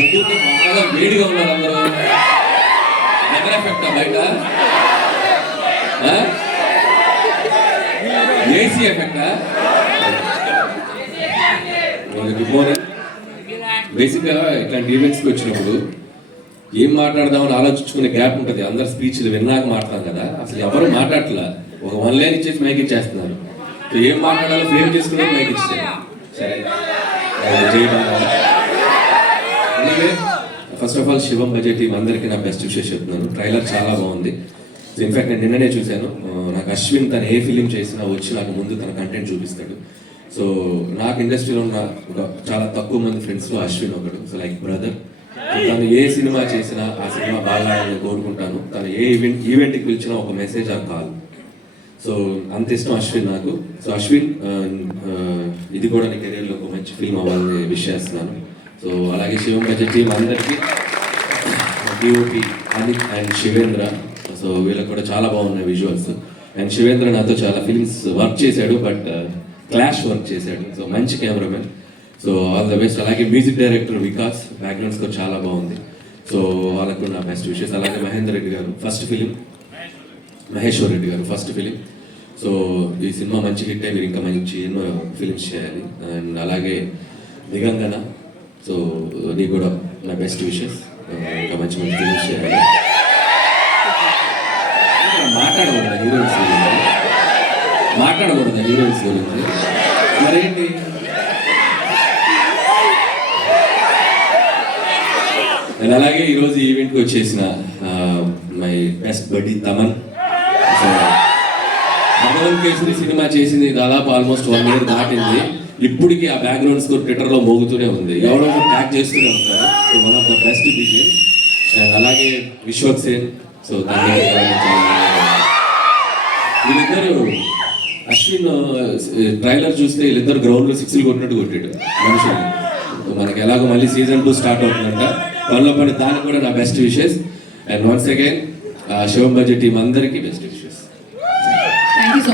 పొద్దున్నే బాగా వేడిగా ఉన్నారు అందరూ. వెదర్ ఎఫెక్ట్ బయట, ఏసీ ఎఫెక్టా? Good morning. బేసిక్గా ఇట్లాంటి ఈవెంట్స్కి వచ్చినప్పుడు ఏం మాట్లాడదామని ఆలోచించుకునే గ్యాప్ ఉంటుంది. అందరు స్పీచ్లు విన్నాక మాట్లాడతాం కదా, అసలు ఎవరు మాట్లాడట్లా. ఒక 1 లైన్ ఇచ్చేసి మైక్ ఇచ్చేస్తున్నారు. ఏం మాట్లాడాలో ఫ్రేమ్ చేసుకునే మైక్ ఇచ్చేస్తారు. సరే, first of all Shivam budget team అందరికీ నా బెస్ట్ విషెస్ చెప్తున్నాను. ట్రైలర్ చాలా బాగుంది. సో ఇన్ఫాక్ట్ నేను నిన్ననే చూశాను. నాకు అశ్విన్ తను ఏ ఫిలిం చేసినా వచ్చి నాకు ముందు తన కంటెంట్ చూపిస్తాడు. సో నాకు ఇండస్ట్రీలో ఉన్న ఒక చాలా తక్కువ మంది ఫ్రెండ్స్లో అశ్విన్ ఒకడు. So like brother. తను ఏ సినిమా చేసినా ఆ సినిమా బాగా కోరుకుంటాను. తను ఏ ఈవెంట్కి పిలిచినా ఒక మెసేజ్ ఆ కాల్. సో అంత ఇష్టం అశ్విన్ నాకు. సో అశ్విన్, ఇది కూడా నీ కెరీర్లో ఒక మంచి ఫిల్మ్ అవ్వాలని విష్ చేస్తున్నాను. సో అలాగే శివం బడ్జెట్ టీం అందరికీ, DOP Anith and Shivendra. So వీళ్ళకి కూడా చాలా బాగున్నాయి విజువల్స్. అండ్ శివేంద్ర నాతో చాలా ఫిల్మ్స్ వర్క్ చేశాడు, బట్ క్లాష్ వర్క్ చేశాడు. సో మంచి cameraman. So all the best. అలాగే music director Vikas, background score చాలా బాగుంది. సో వాళ్ళకు నా బెస్ట్ విషెస్. అలాగే మహేందర్ రెడ్డి గారు ఫస్ట్ ఫిలిం, మహేశ్వర్ రెడ్డి గారు ఫస్ట్ ఫిలిం. సో ఈ సినిమా మంచి హిట్ అయ్యి మీరు ఇంకా మంచి ఎన్నో ఫిలిమ్స్ చేయాలి. అండ్ అలాగే దిగంగన, సో నీకు కూడా నా బెస్ట్ విషెస్. ఇంకా మంచి మంచి ఫిలిమ్స్ చేయాలి. మాట్లాడకూడదా హీరోయిన్స్ గురించి? మాట్లాడకూడదా హీరోయిన్స్ గురించి? మరేంటి? నేను అలాగే ఈరోజు ఈవెంట్కి వచ్చేసిన మై బెస్ట్ బడ్డీ తమన్. సో భగవంత్ కేసరి సినిమా చేసింది దాదాపు ఆల్మోస్ట్ 1 year దాటింది. ఇప్పటికీ ఆ బ్యాక్గ్రౌండ్ స్కోర్ ట్విట్టర్లో మోగుతూనే ఉంది. ఎవరో ట్యాగ్ చేస్తూనే ఉంటారు. So one of the best design. And అలాగే విశ్వక్ సేన్. సో వీళ్ళిద్దరు, అశ్విన్ ట్రైలర్ చూస్తే వీళ్ళిద్దరు గ్రౌండ్లో 6లు కొట్టినట్టు కొట్టాడు మనుషులు. మనకి ఎలాగో మళ్ళీ సీజన్ 2 స్టార్ట్ అవుతుందంట. పనిలో పని దానికి కూడా నా best wishes. And once again Shivam budget team అందరికీ బెస్ట్ విషెస్.